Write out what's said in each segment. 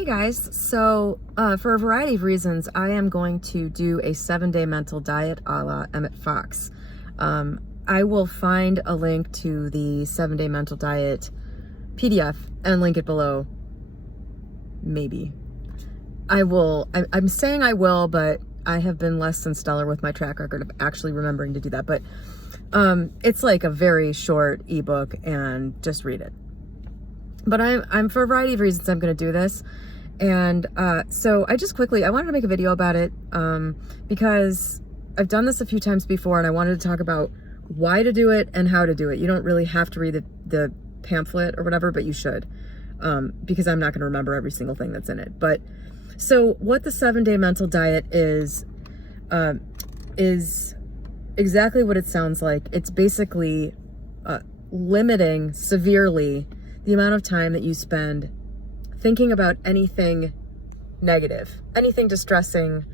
Hey guys, so for a variety of reasons, I am going to do a 7-day mental diet a la Emmett Fox. I will find a link to the 7-day mental diet PDF and link it below. Maybe. I'm saying I will, but I have been less than stellar with my track record of actually remembering to do that. But it's like a very short ebook, and just read it. But I'm for a variety of reasons, I'm going to do this. And so I wanted to make a video about it because I've done this a few times before, and I wanted to talk about why to do it and how to do it. You don't really have to read the pamphlet or whatever, but you should, because I'm not going to remember every single thing that's in it. But so what the 7-day mental diet is exactly what it sounds like. It's basically limiting severely the amount of time that you spend thinking about anything negative, anything distressing,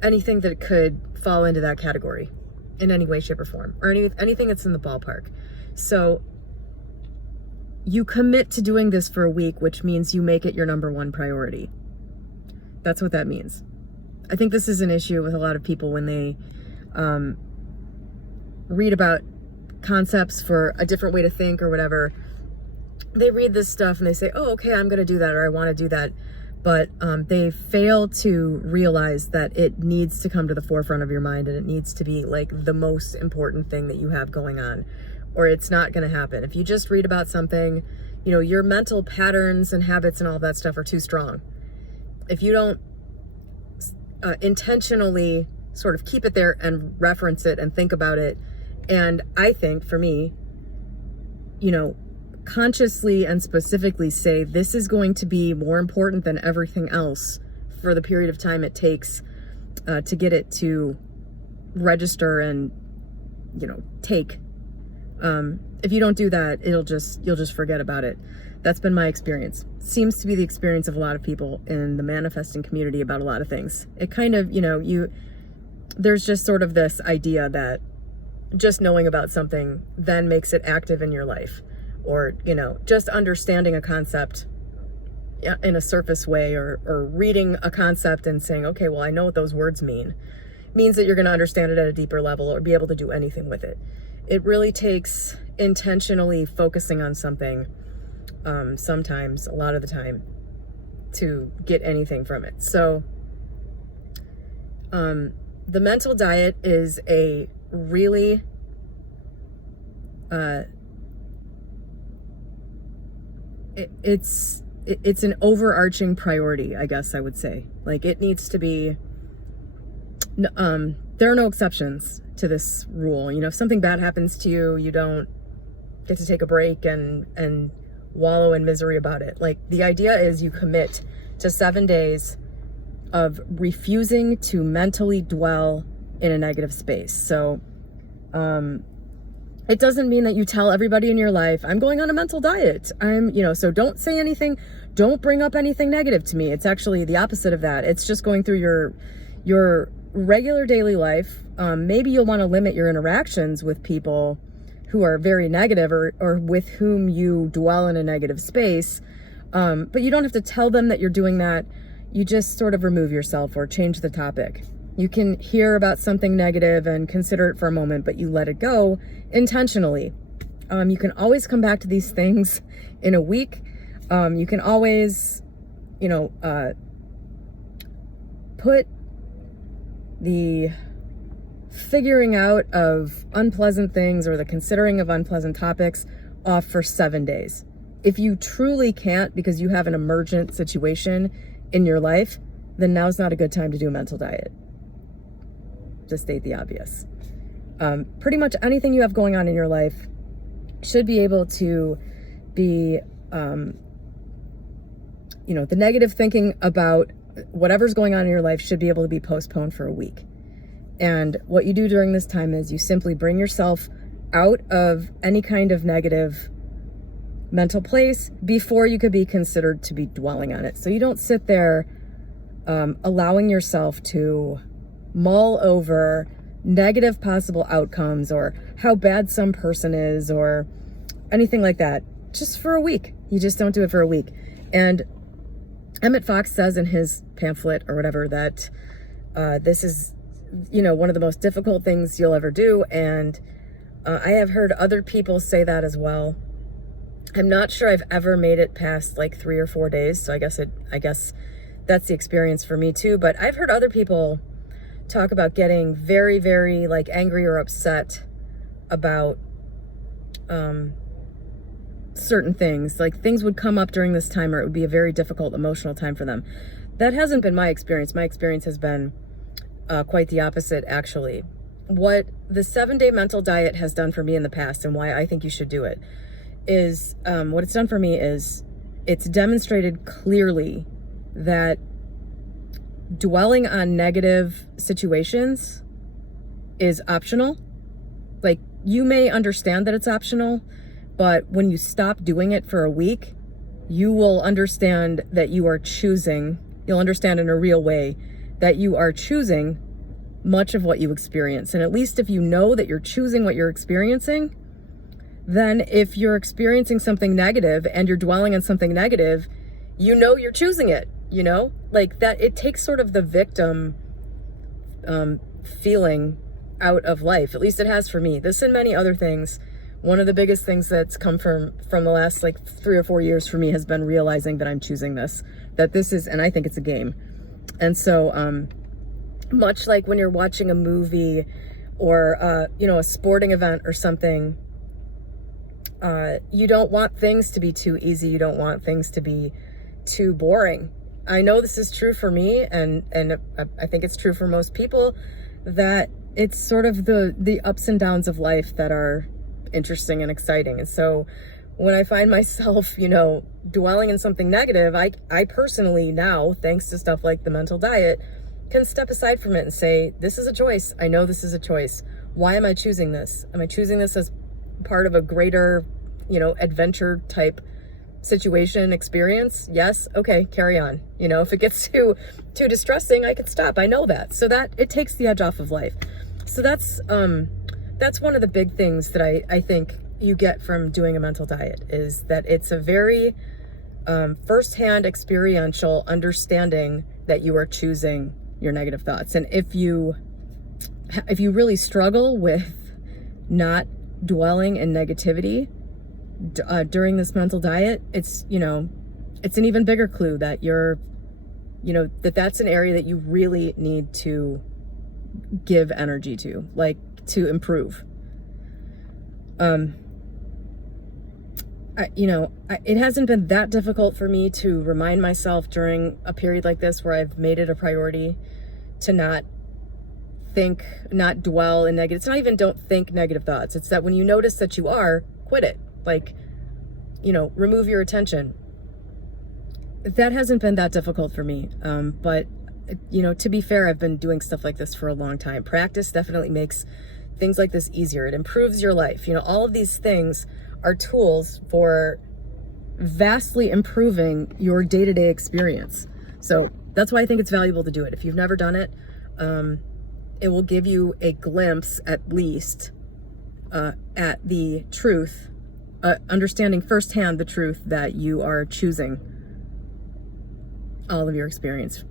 anything that could fall into that category in any way, shape, or form, or anything that's in the ballpark. So you commit to doing this for a week, which means you make it your number one priority. That's what that means. I think this is an issue with a lot of people when they read about concepts for a different way to think or whatever. They read this stuff and they say, oh, okay, I'm going to do that, or I want to do that. But they fail to realize that it needs to come to the forefront of your mind, and it needs to be like the most important thing that you have going on, or it's not going to happen. If you just read about something, you know, your mental patterns and habits and all that stuff are too strong. If you don't intentionally sort of keep it there and reference it and think about it, and I think for me, you know, consciously and specifically say this is going to be more important than everything else for the period of time it takes to get it to register and, you know, take. If you don't do that, you'll just forget about it. That's been my experience. Seems to be the experience of a lot of people in the manifesting community about a lot of things. It kind of, you know, there's just sort of this idea that just knowing about something then makes it active in your life. Or, you know, just understanding a concept in a surface way, or reading a concept and saying, okay, well, I know what those words means that you're going to understand it at a deeper level or be able to do anything with it. It really takes intentionally focusing on something, sometimes, a lot of the time, to get anything from it. So the mental diet is a really it's an overarching priority, I guess I would say. Like, it needs to be, there are no exceptions to this rule. You know, if something bad happens to you, you don't get to take a break and wallow in misery about it. Like, the idea is you commit to 7 days of refusing to mentally dwell in a negative space. So, it doesn't mean that you tell everybody in your life, I'm going on a mental diet. So don't say anything. Don't bring up anything negative to me. It's actually the opposite of that. It's just going through your regular daily life. Maybe you'll want to limit your interactions with people who are very negative or with whom you dwell in a negative space. But you don't have to tell them that you're doing that. You just sort of remove yourself or change the topic. You can hear about something negative and consider it for a moment, but you let it go intentionally. You can always come back to these things in a week. You can always, put the figuring out of unpleasant things or the considering of unpleasant topics off for 7 days. If you truly can't because you have an emergent situation in your life, then now's not a good time to do a mental diet. To state the obvious. Pretty much anything you have going on in your life should be able to be, the negative thinking about whatever's going on in your life should be able to be postponed for a week. And what you do during this time is you simply bring yourself out of any kind of negative mental place before you could be considered to be dwelling on it. So you don't sit there allowing yourself to mull over negative possible outcomes or how bad some person is or anything like that just for a week. You just don't do it for a week. And Emmett Fox says in his pamphlet or whatever that this is, one of the most difficult things you'll ever do. And I have heard other people say that as well. I'm not sure I've ever made it past like 3 or 4 days. So I guess that's the experience for me too. But I've heard other people talk about getting very, very like angry or upset about certain things. Like things would come up during this time, or it would be a very difficult emotional time for them. That hasn't been my experience. My experience has been quite the opposite, actually. What the 7-day mental diet has done for me in the past, and why I think you should do it, is what it's done for me is it's demonstrated clearly that dwelling on negative situations is optional. Like, you may understand that it's optional, but when you stop doing it for a week, you will understand that you'll understand in a real way that you are choosing much of what you experience. And at least if you know that you're choosing what you're experiencing, then if you're experiencing something negative and you're dwelling on something negative, you're choosing it, like that. It takes sort of the victim feeling out of life. At least it has for me. This and many other things. One of the biggest things that's come from the last like 3 or 4 years for me has been realizing that I'm choosing this, that this is, and I think it's a game. And so much like when you're watching a movie or a sporting event or something, you don't want things to be too easy. You don't want things to be too boring. I know this is true for me, and I think it's true for most people, that it's sort of the ups and downs of life that are interesting and exciting. And so when I find myself, dwelling in something negative, I personally now, thanks to stuff like the mental diet, can step aside from it and say, this is a choice. I know this is a choice. Why am I choosing this? Am I choosing this as part of a greater, adventure type situation, experience? Yes. Okay, carry on. If it gets too distressing, I can stop. I know that. So that it takes the edge off of life. So that's one of the big things that I think you get from doing a mental diet, is that it's a very firsthand experiential understanding that you are choosing your negative thoughts. And if you really struggle with not dwelling in negativity during this mental diet, it's an even bigger clue that that's an area that you really need to give energy to, like, to improve. It hasn't been that difficult for me to remind myself during a period like this where I've made it a priority to not dwell in negative. It's not even don't think negative thoughts. It's that when you notice that you are, quit it. Like, remove your attention. That hasn't been that difficult for me. But to be fair, I've been doing stuff like this for a long time. Practice definitely makes things like this easier. It improves your life. All of these things are tools for vastly improving your day-to-day experience. So that's why I think it's valuable to do it. If you've never done it, it will give you a glimpse, at least, at the truth, understanding firsthand the truth that you are choosing all of your experience,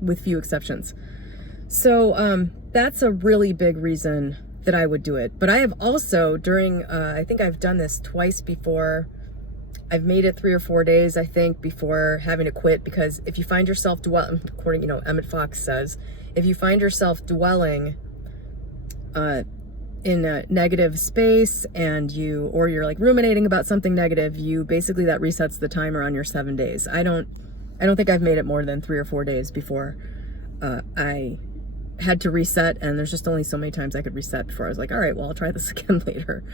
with few exceptions. So that's a really big reason that I would do it. But I have also, I think I've done this twice before. I've made it 3 or 4 days, I think, before having to quit, because if you find yourself according, Emmett Fox says, if you find yourself dwelling in a negative space and you're like ruminating about something negative, basically that resets the timer on your 7 days. I don't think I've made it more than 3 or 4 days before I had to reset, and there's just only so many times I could reset before I was like, all right, well, I'll try this again later.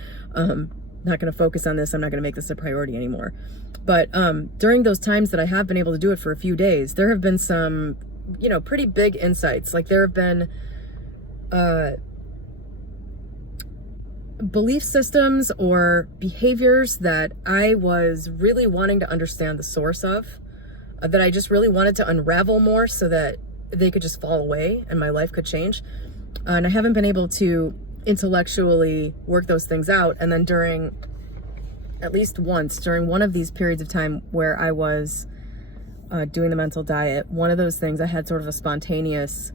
Not going to focus on this. I'm not going to make this a priority anymore. But during those times that I have been able to do it for a few days, there have been some, pretty big insights. Like, there have been belief systems or behaviors that I was really wanting to understand the source of, that I just really wanted to unravel more so that they could just fall away and my life could change. And I haven't been able to intellectually work those things out. And then at least once during one of these periods of time where I was doing the mental diet, one of those things, I had sort of a spontaneous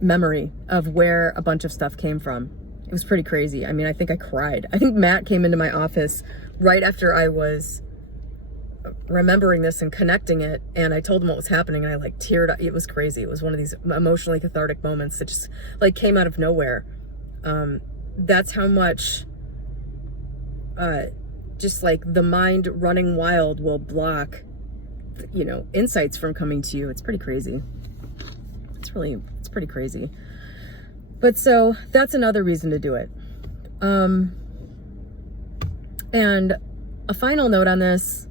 memory of where a bunch of stuff came from. It was pretty crazy. I mean, I think I cried. I think Matt came into my office right after I was remembering this and connecting it, and I told him what was happening, and I like teared up. It was crazy. It was one of these emotionally cathartic moments that just like came out of nowhere. That's how much just like the mind running wild will block, you know, insights from coming to you. It's pretty crazy. It's pretty crazy. But so that's another reason to do it. And a final note on this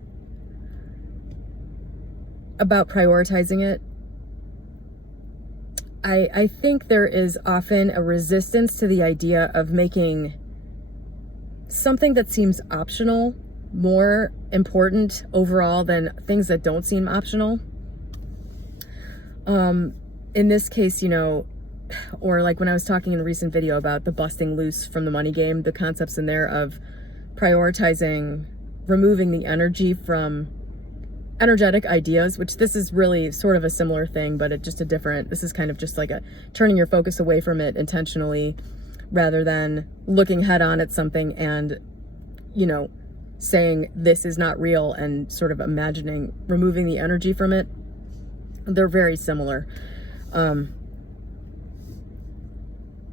about prioritizing it. I think there is often a resistance to the idea of making something that seems optional more important overall than things that don't seem optional. In this case, you know, or like when I was talking in a recent video about the busting loose from the money game, the concepts in there of prioritizing, removing the energy from energetic ideas, which this is really sort of a similar thing, but it just a different, this is kind of just like a turning your focus away from it intentionally rather than looking head on at something and, you know, saying this is not real and sort of imagining removing the energy from it. They're very similar.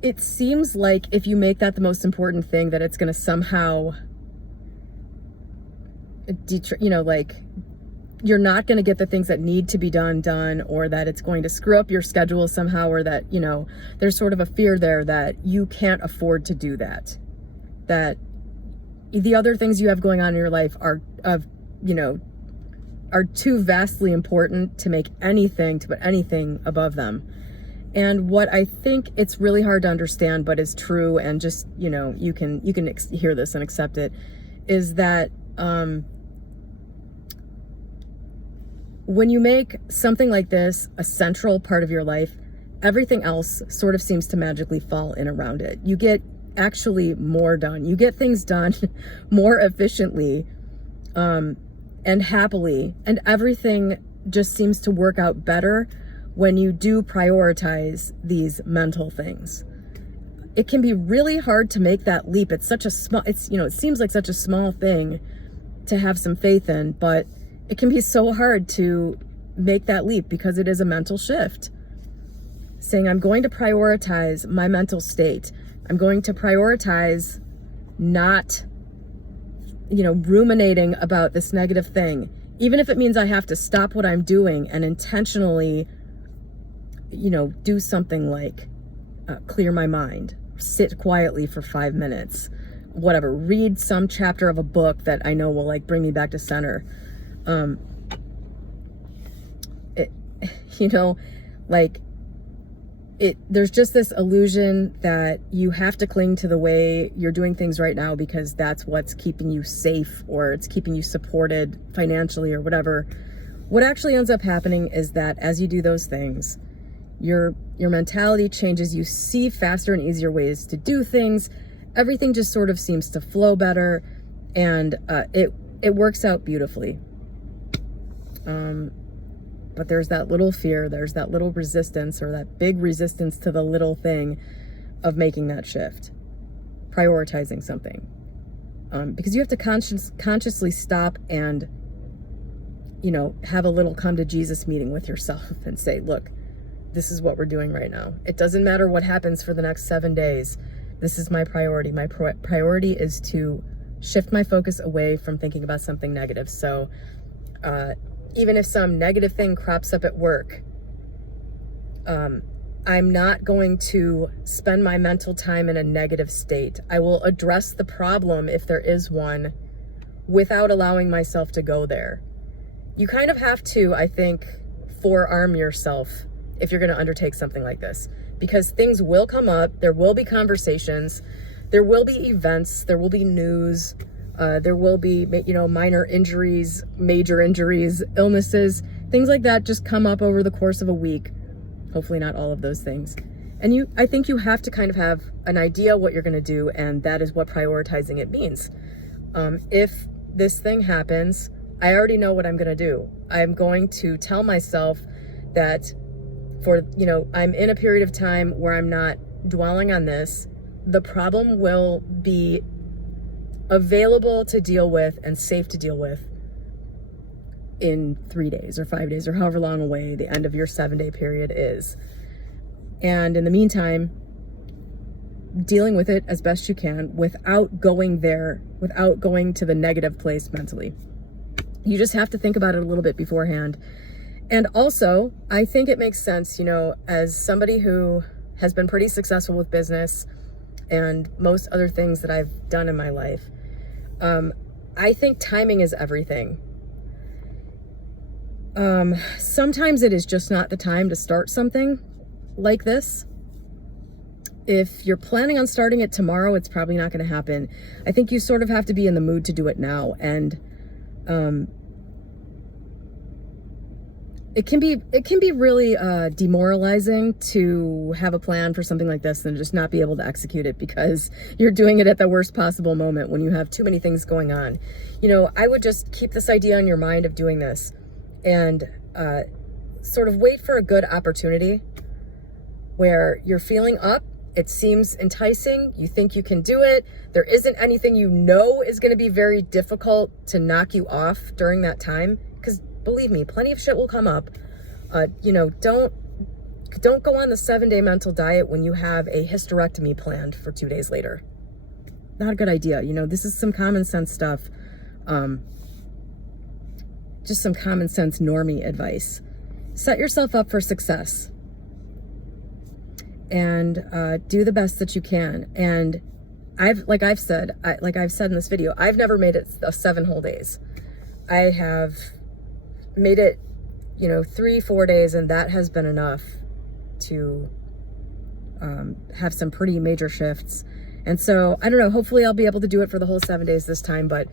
It seems like if you make that the most important thing, that it's going to somehow, you know, like you're not going to get the things that need to be done, or that it's going to screw up your schedule somehow, or that, you know, there's sort of a fear there that you can't afford to do that, that the other things you have going on in your life are too vastly important to make anything, to put anything above them. And what I think it's really hard to understand, but is true, and just, you know, you can hear this and accept it, is that when you make something like this a central part of your life, everything else sort of seems to magically fall in around it. You get actually more done. You get things done more efficiently and happily, and everything just seems to work out better when you do prioritize these mental things. It can be really hard to make that leap. It's such a small, it's, you know, it seems like such a small thing to have some faith in, but it can be so hard to make that leap because it is a mental shift. Saying, I'm going to prioritize my mental state. I'm going to prioritize not, you know, ruminating about this negative thing, even if it means I have to stop what I'm doing and intentionally, you know, do something like clear my mind, sit quietly for 5 minutes, whatever, read some chapter of a book that I know will like bring me back to center. You know, like there's just this illusion that you have to cling to the way you're doing things right now because that's what's keeping you safe, or it's keeping you supported financially or whatever. What actually ends up happening is that as you do those things, your mentality changes. You see faster and easier ways to do things. Everything just sort of seems to flow better, and it works out beautifully. But there's that little fear, there's that little resistance, or that big resistance to the little thing of making that shift, prioritizing something. Because you have to consciously stop and, you know, have a little come to Jesus meeting with yourself and say, look, this is what we're doing right now. It doesn't matter what happens for the next 7 days. This is my priority. My priority is to shift my focus away from thinking about something negative. So, even if some negative thing crops up at work, I'm not going to spend my mental time in a negative state. I will address the problem if there is one without allowing myself to go there. You kind of have to, I think, forearm yourself if you're going to undertake something like this, because things will come up. There will be conversations. There will be events. There will be news. There will be, you know, minor injuries, major injuries, illnesses, things like that just come up over the course of a week. Hopefully not all of those things. And I think you have to kind of have an idea what you're going to do, and that is what prioritizing it means. If this thing happens, I already know what I'm going to do. I'm going to tell myself that I'm in a period of time where I'm not dwelling on this. The problem will be available to deal with and safe to deal with in 3 days or 5 days or however long away the end of your 7-day period is. And in the meantime, dealing with it as best you can without going to the negative place mentally. You just have to think about it a little bit beforehand. And also, I think it makes sense, as somebody who has been pretty successful with business and most other things that I've done in my life, I think timing is everything. Sometimes it is just not the time to start something like this. If you're planning on starting it tomorrow, it's probably not going to happen. I think you sort of have to be in the mood to do it now. And it can be really demoralizing to have a plan for something like this and just not be able to execute it because you're doing it at the worst possible moment when you have too many things going on. I would just keep this idea in your mind of doing this and sort of wait for a good opportunity where you're feeling up. It seems enticing. You think you can do it. There isn't anything is going to be very difficult to knock you off during that time. Because believe me, plenty of shit will come up. Don't go on the 7-day mental diet when you have a hysterectomy planned for 2 days later. Not a good idea. This is some common sense stuff. Just some common sense normie advice. Set yourself up for success. And do the best that you can. And I've said in this video, I've never made it 7 whole days. I have made it, 3-4 days, and that has been enough to have some pretty major shifts. And so, I don't know, hopefully I'll be able to do it for the whole 7 days this time, but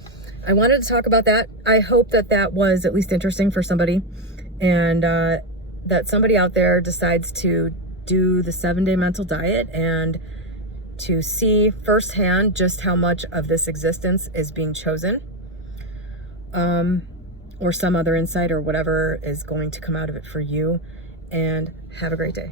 I wanted to talk about that. I hope that was at least interesting for somebody, and that somebody out there decides to do the 7-day mental diet and to see firsthand just how much of this existence is being chosen, or some other insight or whatever is going to come out of it for you. And have a great day.